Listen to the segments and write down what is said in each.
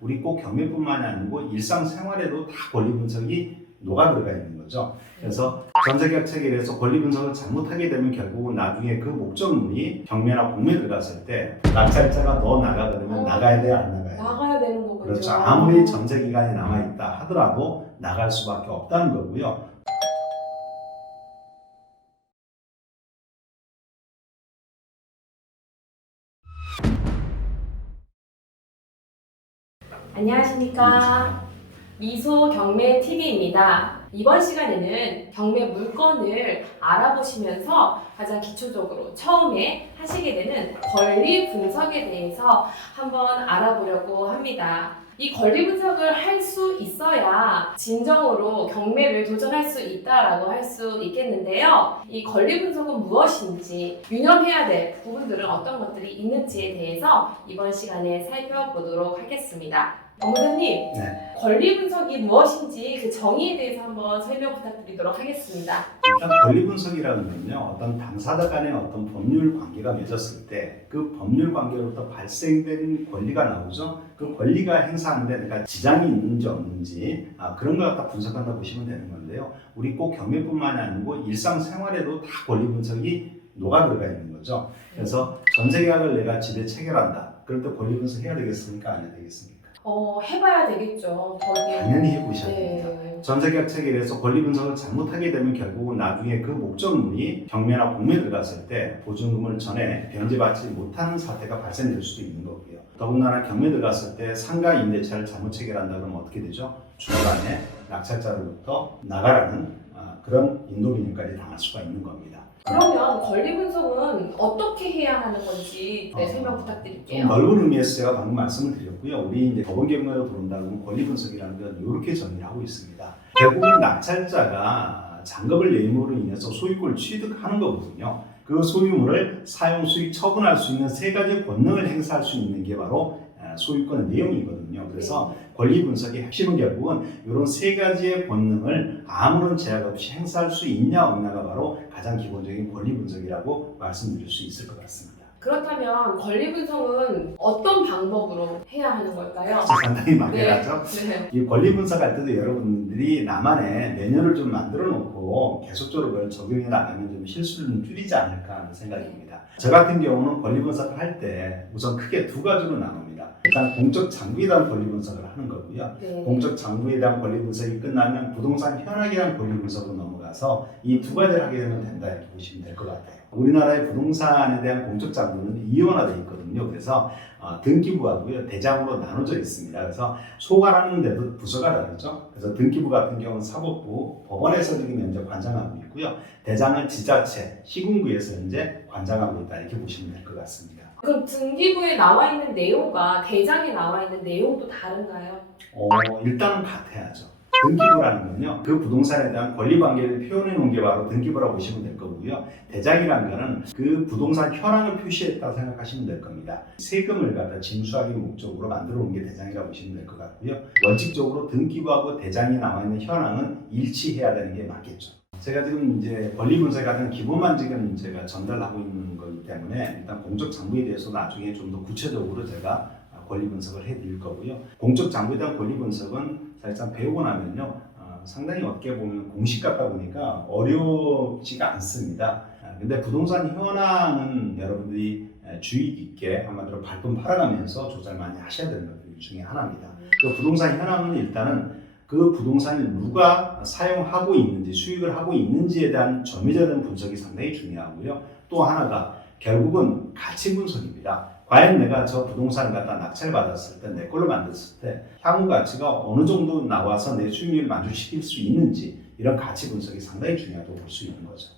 우리 꼭 경매뿐만이 아니고 일상생활에도 다 권리 분석이 녹아 들어가 있는 거죠. 그래서 전세계약 체결에서 권리 분석을 잘못하게 되면 결국은 나중에 그 목적물이 경매나 공매에 들어갔을 때 낙찰자가 너 나가 그러면 나가야 돼, 안 나가야 돼? 나가야 되는 거군요. 그렇죠. 아무리 전세 기간이 남아있다 하더라도 나갈 수밖에 없다는 거고요. 안녕하십니까. 미소 경매 TV입니다. 이번 시간에는 경매 물건을 알아보시면서 가장 기초적으로 처음에 하시게 되는 권리 분석에 대해서 한번 알아보려고 합니다. 이 권리 분석을 할 수 있어야 진정으로 경매를 도전할 수 있다라고 할 수 있겠는데요. 이 권리 분석은 무엇인지, 유념해야 될 부분들은 어떤 것들이 있는지에 대해서 이번 시간에 살펴보도록 하겠습니다. 법무사님, 네. 권리 분석이 무엇인지 그 정의에 대해서 한번 설명 부탁드리도록 하겠습니다. 일단 권리 분석이라는 건요, 어떤 당사자 간의 어떤 법률 관계가 맺었을 때 그 법률 관계로부터 발생된 권리가 나오죠. 그 권리가 행사하는데 내가 지장이 있는지 없는지 그런 걸 갖다 분석한다 보시면 되는 건데요. 우리 꼭 경매뿐만이 아니고 일상생활에도 다 권리 분석이 녹아 들어가 있는 거죠. 그래서 전세계약을 내가 집에 체결한다. 그럴 때 권리 분석 해야 되겠습니까? 안 해야 되겠습니까? 해봐야 되겠죠. 당연히 해보셔야 네. 됩니다. 전세계약 체결에서 권리 분석을 잘못하게 되면 결국은 나중에 그 목적물이 경매나 공매에 들어갔을 때 보증금을 전에 변제받지 못하는 사태가 발생될 수도 있는 거고요. 더군다나 경매에 들어갔을 때 상가 임대차를 잘못 체결한다 그러면 어떻게 되죠? 중간에 낙찰자로부터 나가라는 그런 인도비용까지 당할 수가 있는 겁니다. 그러면 권리 분석은 어떻게 해야 하는 건지 설명 부탁드릴게요. 좀 넓은 의미에서 제가 방금 말씀을 드렸고요. 우리 이제 법원 경매로 들어온다 그러면 권리 분석이라는 건 이렇게 정의를 하고 있습니다. 결국은 낙찰자가 잔금을 내림으로 인해서 소유권을 취득하는 거거든요. 그 소유물을 사용, 수익, 처분할 수 있는 세 가지 권능을 행사할 수 있는 게 바로 소유권의 내용이거든요. 그래서 권리 분석의 핵심은 결국은 이런 세 가지의 권능을 아무런 제약 없이 행사할 수 있냐 없냐가 바로 가장 기본적인 권리 분석이라고 말씀드릴 수 있을 것 같습니다. 그렇다면 권리 분석은 어떤 방법으로 해야 하는 걸까요? 상당히 막연하죠. 네. 이 권리 분석할 때도 여러분들이 나만의 매뉴얼을 좀 만들어 놓고 계속적으로 그걸 적용해 나가면 좀 실수를 좀 줄이지 않을까 하는 생각입니다. 저 같은 경우는 권리 분석을 할 때 우선 크게 두 가지로 나눕니다. 일단 공적 장부에 대한 권리 분석을 하는 거고요. 네. 공적 장부에 대한 권리 분석이 끝나면 부동산 현황에 대한 권리 분석으로 넘어가서 이 두 가지를 하게 되면 된다 이렇게 보시면 될 것 같아요. 우리나라의 부동산에 대한 공적 장부는 이원화되어 있거든요. 그래서 등기부하고요 대장으로 나눠져 있습니다. 그래서 소관하는 데도 부서가 다르죠. 그래서 등기부 같은 경우는 사법부, 법원에서 지금 현재 관장하고 있고요. 대장은 지자체, 시군구에서 현재 관장하고 있다 이렇게 보시면 될 것 같습니다. 그럼 등기부에 나와 있는 내용과 대장에 나와 있는 내용도 다른가요? 일단은 같아야죠. 등기부라는 건요, 그 부동산에 대한 권리 관계를 표현해 놓은 게 바로 등기부라고 보시면 될 거고요. 대장이라는 거는 그 부동산 현황을 표시했다고 생각하시면 될 겁니다. 세금을 갖다 징수하기 목적으로 만들어 놓은 게 대장이라고 보시면 될 것 같고요. 원칙적으로 등기부하고 대장이 나와 있는 현황은 일치해야 되는 게 맞겠죠. 제가 지금 이제 권리 분석 같은 기본만 지금 제가 전달하고 있는 거기 때문에 일단 공적 장부에 대해서 나중에 좀 더 구체적으로 제가 권리 분석을 해드릴 거고요. 공적 장부에 대한 권리 분석은 사실상 배우고 나면요, 상당히 어떻게 보면 공식 같다 보니까 어렵지가 않습니다. 근데 부동산 현황은 여러분들이 주의 깊게 한마디로 발품 팔아가면서 조사를 많이 하셔야 되는 것 중에 하나입니다. 그 부동산 현황은 일단은 그 부동산을 누가 사용하고 있는지, 수익을 하고 있는지에 대한 점유자된 분석이 상당히 중요하고요. 또 하나가 결국은 가치 분석입니다. 과연 내가 저 부동산을 갖다 낙찰 받았을 때, 내 걸로 만들었을 때 향후 가치가 어느 정도 나와서 내 수익률을 만족시킬 수 있는지, 이런 가치 분석이 상당히 중요하다고 볼 수 있는 거죠.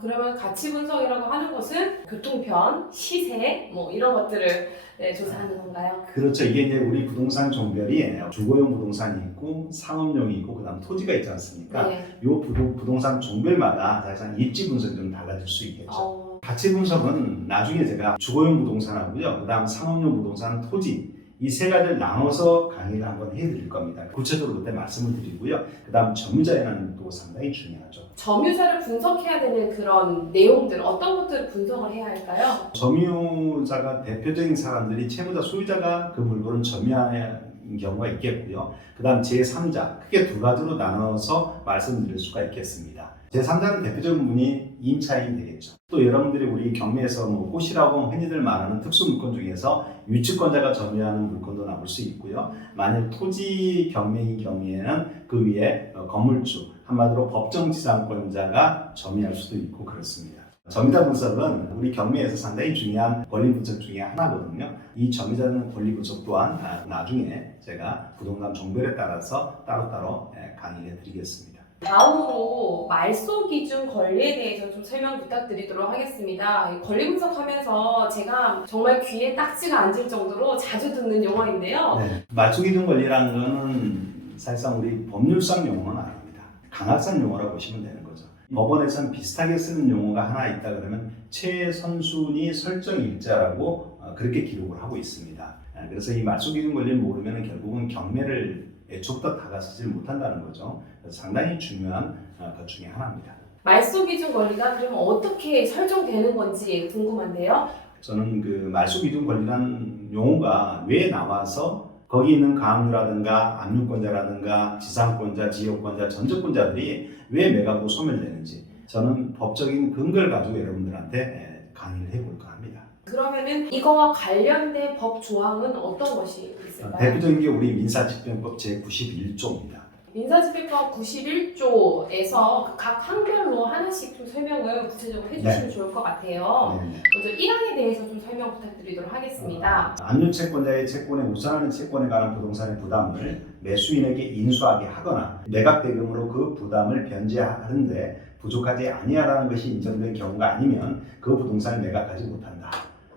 그러면 가치 분석이라고 하는 것은 교통편, 시세 이런 것들을 조사하는 건가요? 그렇죠. 이게 이제 우리 부동산 종별이 주거용 부동산이 있고 상업용이 있고 그다음 토지가 있지 않습니까? 네. 이 부동산 종별마다 사실상 입지 분석이 좀 달라질 수 있겠죠. 가치 분석은 나중에 제가 주거용 부동산하고요, 그 다음 상업용 부동산, 토지 이 세 가지를 나눠서 강의를 한번 해드릴 겁니다. 구체적으로 그때 말씀을 드리고요. 그 다음 점유자에는 또 상당히 중요하죠. 점유자를 분석해야 되는 그런 내용들, 어떤 것들을 분석을 해야 할까요? 점유자가 대표적인 사람들이 채무자, 소유자가 그 물건을 점유하는 경우가 있겠고요. 그 다음 제3자, 크게 두 가지로 나눠서 말씀드릴 수가 있겠습니다. 제3자는 대표적인 분이 임차인이 되겠죠. 또 여러분들이 우리 경매에서 뭐 꽃이라고 흔히들 말하는 특수 물건 중에서 유치권자가 점유하는 물건도 나올 수 있고요. 만일 토지 경매인 경우에는 그 위에 건물주, 한마디로 법정지상권자가 점유할 수도 있고 그렇습니다. 점유자 분석은 우리 경매에서 상당히 중요한 권리 분석 중에 하나거든요. 이 점유자는 권리 분석 또한 나중에 제가 부동산 종별에 따라서 따로따로 강의해 드리겠습니다. 다음으로 말소 기준 권리에 대해서 좀 설명 부탁드리도록 하겠습니다. 이 권리 분석하면서 제가 정말 귀에 딱지가 앉을 정도로 자주 듣는 용어인데요. 네. 말소 기준 권리라는 거는 사실상 우리 법률상 용어는 아닙니다. 강학상 용어라고 보시면 되는 거죠. 법원에서는 비슷하게 쓰는 용어가 하나 있다 그러면 최선순위 설정 일자라고 그렇게 기록을 하고 있습니다. 그래서 이 말소 기준 권리를 모르면 결국은 경매를 애초부터 다가서지 못한다는 거죠. 그래서 상당히 중요한 것 중에 하나입니다. 말소 기준 권리가 그러면 어떻게 설정되는 건지 궁금한데요. 저는 그 말소 기준 권리라는 용어가 왜 나와서 거기 있는 가압류라든가 압류권자라든가 지상권자, 지역권자, 전적권자들이 왜 매각으로 소멸되는지 저는 법적인 근거를 가지고 여러분들한테 강의를 해볼까 합니다. 그러면은 이거와 관련된 법 조항은 어떤 것이 있을까요? 대표적인 게 우리 민사집행법 제91조입니다. 민사집행법 91조에서 각 항별로 하나씩 좀 설명을 구체적으로 해주시면 좋을 것 같아요. 네네. 먼저 1항에 대해서 좀 설명 부탁드리도록 하겠습니다. 압류채권자의 채권에 우선하는 채권에 관한 부동산의 부담을 매수인에게 인수하게 하거나 매각대금으로 그 부담을 변제하는데 부족하지 아니하라는 것이 인정된 경우가 아니면 그 부동산을 매각하지 못한다.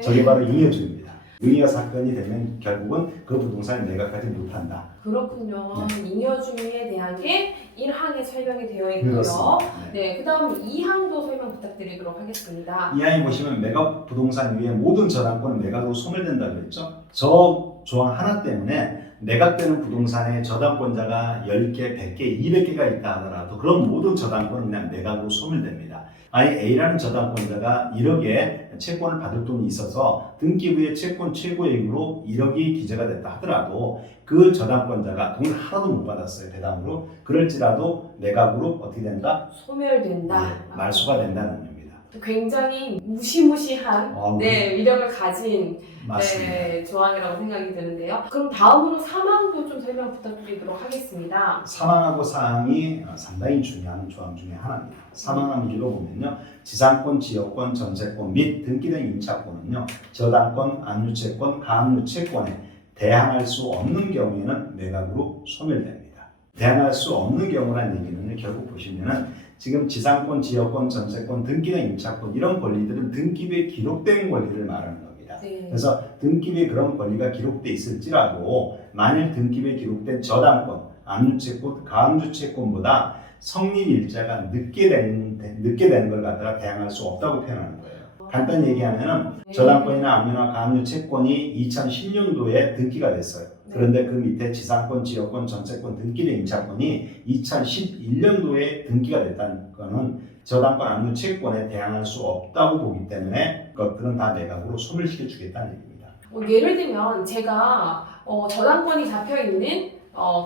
저게 바로 잉여주입니다. 잉여 사건이 되면 결국은 그 부동산을 매각하지 못한다. 그렇군요. 잉여주의에 대한 게 1항에 설명이 되어 있고요. 그렇습니다. 네, 그 다음 2항도 설명 부탁드리도록 하겠습니다. 이 항에 보시면 매각 부동산 위에 모든 저당권은 매각으로 소멸된다고 그랬죠. 저 조항 하나 때문에 매각되는 부동산의 저당권자가 10개, 100개, 200개가 있다 하더라도 그런 모든 저당권은 그냥 매각으로 소멸됩니다. 아예 A라는 저당권자가 1억의 채권을 받을 돈이 있어서 등기부의 채권 최고액으로 1억이 기재가 됐다 하더라도 그 저당권자가 돈을 하나도 못 받았어요. 배당으로. 그럴지라도 매각으로 어떻게 된다? 소멸된다. 네, 말소가 된다는 의미입니다. 굉장히 무시무시한 위력을 가진 맞습니다. 조항이라고 생각이 드는데요. 그럼 다음으로 3항도 좀 설명 부탁드리도록 하겠습니다. 3항하고 4항이 상당히 중요한 조항 중에 하나입니다. 3항 한번 읽어보면요. 지상권, 지역권, 전세권 및 등기된 임차권은요. 저당권, 압류채권, 가압류채권에 대항할 수 없는 경우에는 매각으로 소멸됩니다. 대항할 수 없는 경우라는 얘기는 결국 보시면은 지금 지상권, 지역권, 전세권, 등기된 임차권 이런 권리들은 등기부에 기록된 권리를 말하는 겁니다. 네. 그래서 등기부에 그런 권리가 기록돼 있을지라도 만일 등기부에 기록된 저당권, 압류채권, 가압류채권보다 성립 일자가 늦게 되는 걸 갖다가 대항할 수 없다고 표현하는 거예요. 간단히 얘기하면은 저당권이나 압류나 가압류 채권이 2010년도에 등기가 됐어요. 그런데 그 밑에 지상권, 지역권, 전세권 등기된 임차권이 2011년도에 등기가 됐다는 거는 저당권, 압류 채권에 대항할 수 없다고 보기 때문에 그것들은 다 매각으로 소멸시켜 주겠다는 얘기입니다. 예를 들면 제가 저당권이 잡혀 있는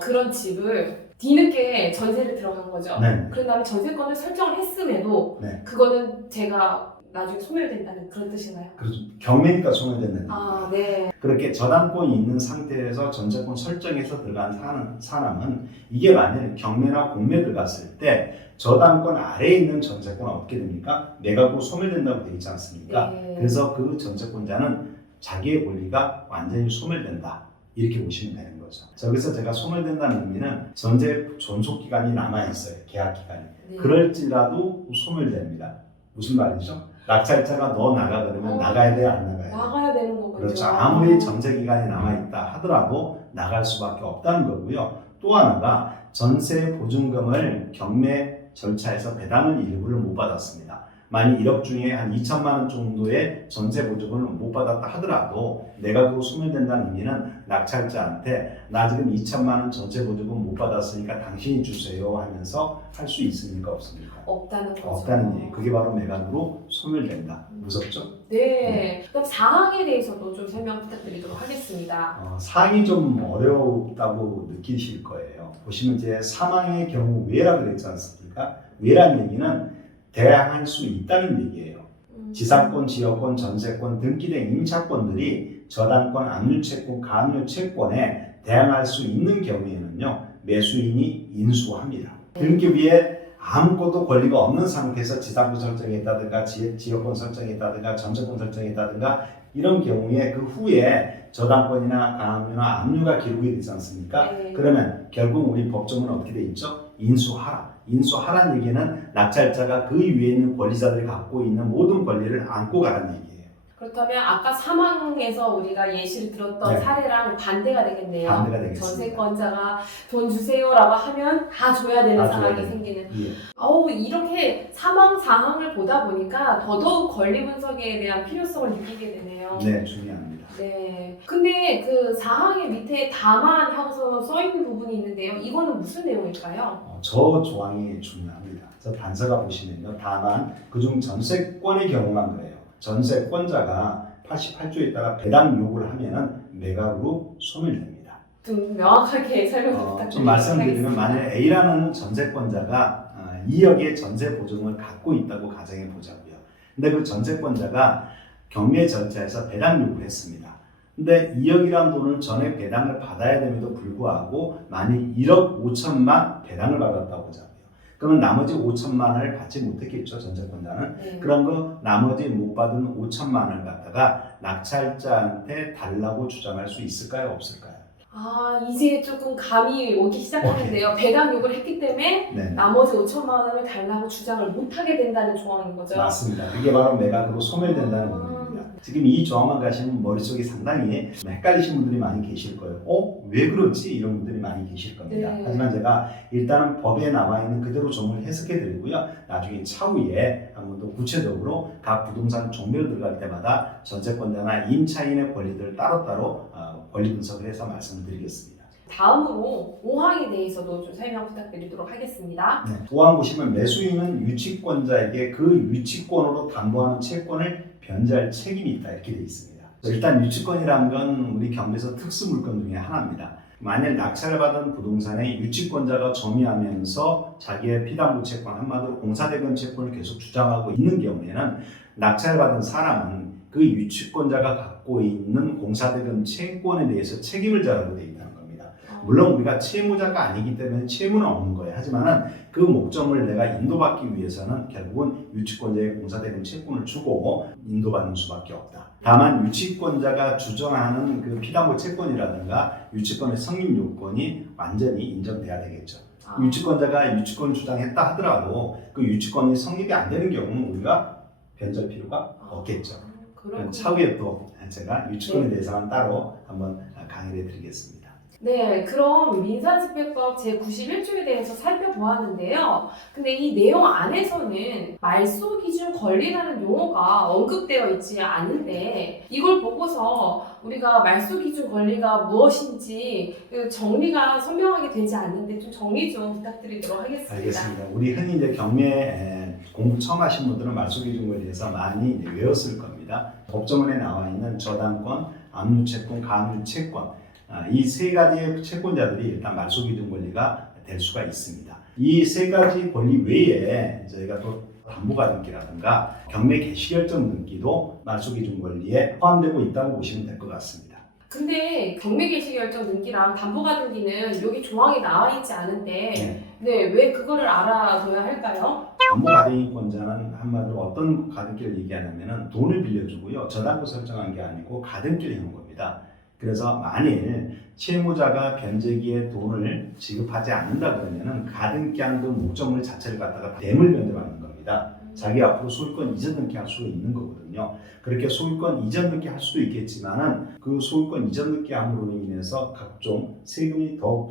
그런 집을 뒤늦게 전세를 들어간 거죠. 네. 그런 다음에 전세권을 설정을 했음에도 네. 그거는 제가 나중에 소멸된다는 그런 뜻인가요? 그렇죠. 경매니까 소멸된다는 아, 네. 그렇게 저당권이 있는 상태에서 전세권 설정해서 들어간 사람은 이게 만일 경매나 공매 들어갔을 때 저당권 아래에 있는 전세권은 어떻게 됩니까? 매각으로 소멸된다고 되어 있지 않습니까? 네. 그래서 그 전세권자는 자기의 권리가 완전히 소멸된다. 이렇게 보시면 되는 거죠. 저기서 제가 소멸된다는 의미는 전세 존속기간이 남아있어요. 계약기간이. 네. 그럴지라도 소멸됩니다. 무슨 말이죠? 낙찰자가 너 나가 그러면 나가야 돼요? 안 나가야 돼요? 나가야 되는 거군요. 그렇죠. 아무리 전세기간이 남아있다 하더라도 나갈 수밖에 없다는 거고요. 또 하나가 전세 보증금을 경매 절차에서 배당을 일부를 못 받았습니다. 만약 1억 중에 한 2천만 원 정도의 전세 보증금을 못 받았다 하더라도 매각으로 소멸된다는 의미는 낙찰자한테 나 지금 2천만 원 전세 보증금 못 받았으니까 당신이 주세요 하면서 할 수 있습니까? 없습니까? 없다는 거죠. 없다는 얘기. 그게 바로 매각으로 소멸된다. 무섭죠? 네. 그럼 사항에 대해서도 좀 설명 부탁드리도록 하겠습니다. 사항이 좀 어렵다고 느끼실 거예요. 보시면 이제 사망의 경우 외라 그랬지 않습니까? 외란 얘기는 대항할 수 있다는 얘기예요. 지상권, 지역권, 전세권, 등기된 임차권들이 저당권, 압류채권, 가압류채권에 대항할 수 있는 경우에는요, 매수인이 인수합니다. 등기부에 아무것도 권리가 없는 상태에서 지상권 설정했다든가 지역권 설정했다든가 전세권 설정했다든가 이런 경우에 그 후에 저당권이나 가압류나 압류가 기록이 되지 않습니까? 네. 그러면 결국 우리 법조문은 어떻게 돼 있죠? 인수하라. 인수하라는 얘기는 낙찰자가 그 위에 있는 권리자들이 갖고 있는 모든 권리를 안고 가라는 얘기예요. 그렇다면 아까 사망에서 우리가 예시를 들었던 네. 사례랑 반대가 되겠네요. 반대가 되겠습니다. 전세권자가 돈 주세요라고 하면 다 줘야 되는 다 줘야 상황이 되는. 생기는. 예. 이렇게 사망 사항을 보다 보니까 더더욱 권리 분석에 대한 필요성을 느끼게 되네요. 네, 중요합니다. 네. 근데 그 사항의 밑에 다만 하고서 써 있는 부분이 있는데요. 이거는 무슨 내용일까요? 저 조항이 중요합니다. 저 단서가 보시면요. 다만 그중 전세권의 경우만 그래요. 전세권자가 88조에 따라 배당 요구를 하면은 매각으로 소멸됩니다. 좀 명확하게 설명 부탁드립니다. 좀 말씀드리면 만약 A라는 전세권자가 2억의 전세 보증을 갖고 있다고 가정해 보자고요. 근데 그 전세권자가 경매 절차에서 배당 요구를 했습니다. 근데 2억이라는 돈을 전액 배당을 받아야 됨에도 불구하고 만약 1억 5천만 배당을 받았다고 보자고요. 그러면 나머지 5천만 원을 받지 못했겠죠, 전세권자는. 네. 그런 거 나머지 못 받은 5천만 원을 갖다가 낙찰자한테 달라고 주장할 수 있을까요, 없을까요? 이제 조금 감이 오기 시작하는데요. 배당 요구를 했기 때문에 네. 나머지 5천만 원을 달라고 주장을 못하게 된다는 조항인 거죠. 맞습니다. 그게 바로 매각으로 소멸된다는 부분입니다. 지금 이 조항만 가시면 머릿속이 상당히 헷갈리신 분들이 많이 계실 거예요. 왜 그렇지? 이런 분들이 많이 계실 겁니다. 네. 하지만 제가 일단은 법에 나와 있는 그대로 좀 해석해 드리고요. 나중에 차후에 한 번 더 구체적으로 각 부동산 종별 들어갈 때마다 전세권자나 임차인의 권리들을 따로따로 권리 분석을 해서 말씀을 드리겠습니다. 다음으로 5항에 대해서도 좀 설명 부탁드리도록 하겠습니다. 네. 5항 보시면 매수인은 유치권자에게 그 유치권으로 담보하는 채권을 변제할 책임이 있다 이렇게 되어 있습니다. 일단 유치권이라는 건 우리 경매에서 특수 물건 중에 하나입니다. 만약 낙찰을 받은 부동산의 유치권자가 점유하면서 자기의 피담보 채권, 한마디로 공사대금 채권을 계속 주장하고 있는 경우에는 낙찰을 받은 사람은 그 유치권자가 갖고 있는 공사대금 채권에 대해서 책임을 져라고 되어 있다는 겁니다. 물론 우리가 채무자가 아니기 때문에 채무는 없는 거예요. 하지만은 그 목적을 내가 인도받기 위해서는 결국은 유치권자의 공사대금 채권을 주고 인도받는 수밖에 없다. 다만 유치권자가 주장하는 그 피담보 채권이라든가 유치권의 성립 요건이 완전히 인정돼야 되겠죠. 유치권자가 유치권 주장했다 하더라도 그 유치권이 성립이 안 되는 경우는 우리가 변절 필요가 없겠죠. 차후에 또 제가 유치권에 대해서는 따로 한번 강의를 해드리겠습니다. 네, 그럼 민사집행법 제91조에 대해서 살펴보았는데요. 근데 이 내용 안에서는 말소기준 권리라는 용어가 언급되어 있지 않은데 이걸 보고서 우리가 말소기준 권리가 무엇인지 정리가 선명하게 되지 않는데 좀 정리 좀 부탁드리도록 하겠습니다. 알겠습니다. 우리 흔히 이제 경매 공부 처음 하신 분들은 말소기준 권리에 대해서 많이 이제 외웠을 겁니다. 법조문에 나와 있는 저당권, 압류채권, 가압류채권 이 세 가지의 채권자들이 일단 말소기준 권리가 될 수가 있습니다. 이 세 가지 권리 외에 저희가 또 담보가등기라든가 경매 개시결정 등기도 말소기준 권리에 포함되고 있다고 보시면 될 것 같습니다. 근데 경매 개시 결정 등기랑 담보가 등기는 여기 조항이 나와 있지 않은데 왜 그거를 알아둬야 할까요? 담보가등기권자는 한마디로 어떤 가등기를 얘기하냐면 돈을 빌려주고요. 저당권 설정한 게 아니고 가등기를 해놓은 겁니다. 그래서 만일 채무자가 변제기에 돈을 지급하지 않는다 그러면은 가등기한 그 목적물 자체를 갖다가 대물 변제받는 겁니다. 자기 앞으로 소유권 이전 등기할 수 있는 거거든요. 그렇게 소유권 이전 등기할 수도 있겠지만은 그 소유권 이전 등기함으로 인해서 각종 세금이 더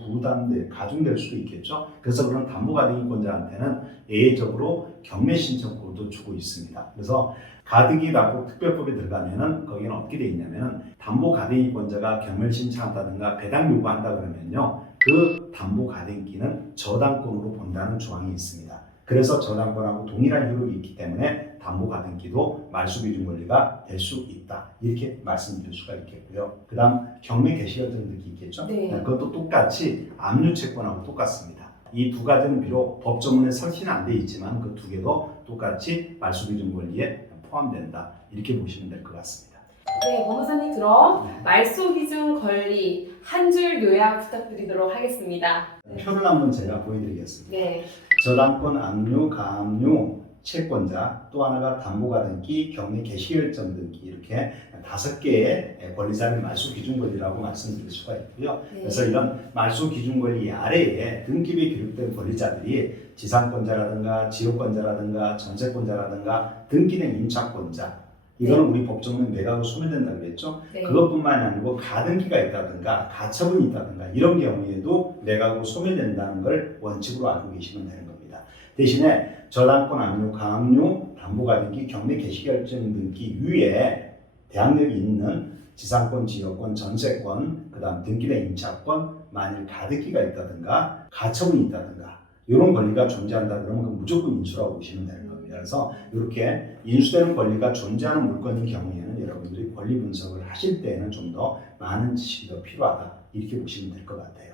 가중될 수도 있겠죠. 그래서 그런 담보가등기권자한테는 예외적으로 경매 신청권도 주고 있습니다. 그래서 가등기 납부 특별법에 들어가면은 거기는 어떻게 돼 있냐면은 담보가등기권자가 경매 신청한다든가 배당 요구한다 그러면요 그 담보가등기는 저당권으로 본다는 조항이 있습니다. 그래서 저당권하고 동일한 효력이 있기 때문에 담보가등기도 말소기준 권리가 될 수 있다. 이렇게 말씀드릴 수가 있겠고요. 그 다음 경매 개시결정 등기 있겠죠? 네. 그것도 똑같이 압류채권하고 똑같습니다. 이 두 가지는 비록 법조문에 설치는 안 돼 있지만 그 두 개도 똑같이 말소기준 권리에 포함된다. 이렇게 보시면 될 것 같습니다. 네, 법무사님 그럼 말소 기준 권리 한 줄 요약 부탁드리도록 하겠습니다. 네. 표를 한번 제가 보여드리겠습니다. 네. 저당권 압류, 가압류, 채권자, 또 하나가 담보가등기, 경매 개시결정 등기 이렇게 5개의 권리자를 말소기준권리라고 말씀드릴 수가 있고요. 네. 그래서 이런 말소기준권리 아래에 등기부에 기록된 권리자들이 지상권자라든가 지역권자라든가 전세권자라든가 등기된 임차권자 이거는 우리 법조문에 매각으로 소멸된다고 했죠. 네. 그것뿐만이 아니고 가등기가 있다든가 가처분이 있다든가 이런 경우에도 매각으로 소멸된다는 걸 원칙으로 알고 계시면 되는 겁니다. 대신에 저당권 압류, 가압류, 담보가등기, 경매 개시결정 등기 위에 대항력이 있는 지상권, 지역권, 전세권, 그 다음 등기된 임차권, 만일 가등기가 있다든가 가처분이 있다든가 이런 권리가 존재한다 그러면 그 무조건 인수라고 보시면 되는 겁니다. 그래서 이렇게 인수되는 권리가 존재하는 물건인 경우에는 여러분들이 권리 분석을 하실 때에는 좀 더 많은 지식이 더 필요하다 이렇게 보시면 될 것 같아요.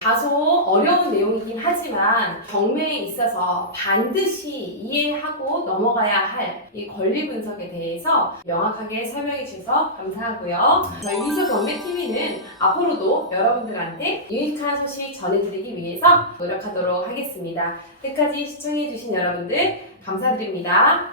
다소 어려운 내용이긴 하지만 경매에 있어서 반드시 이해하고 넘어가야 할 이 권리 분석에 대해서 명확하게 설명해 주셔서 감사하고요. 저희 미소 경매TV는 앞으로도 여러분들한테 유익한 소식 전해드리기 위해서 노력하도록 하겠습니다. 끝까지 시청해 주신 여러분들 감사드립니다.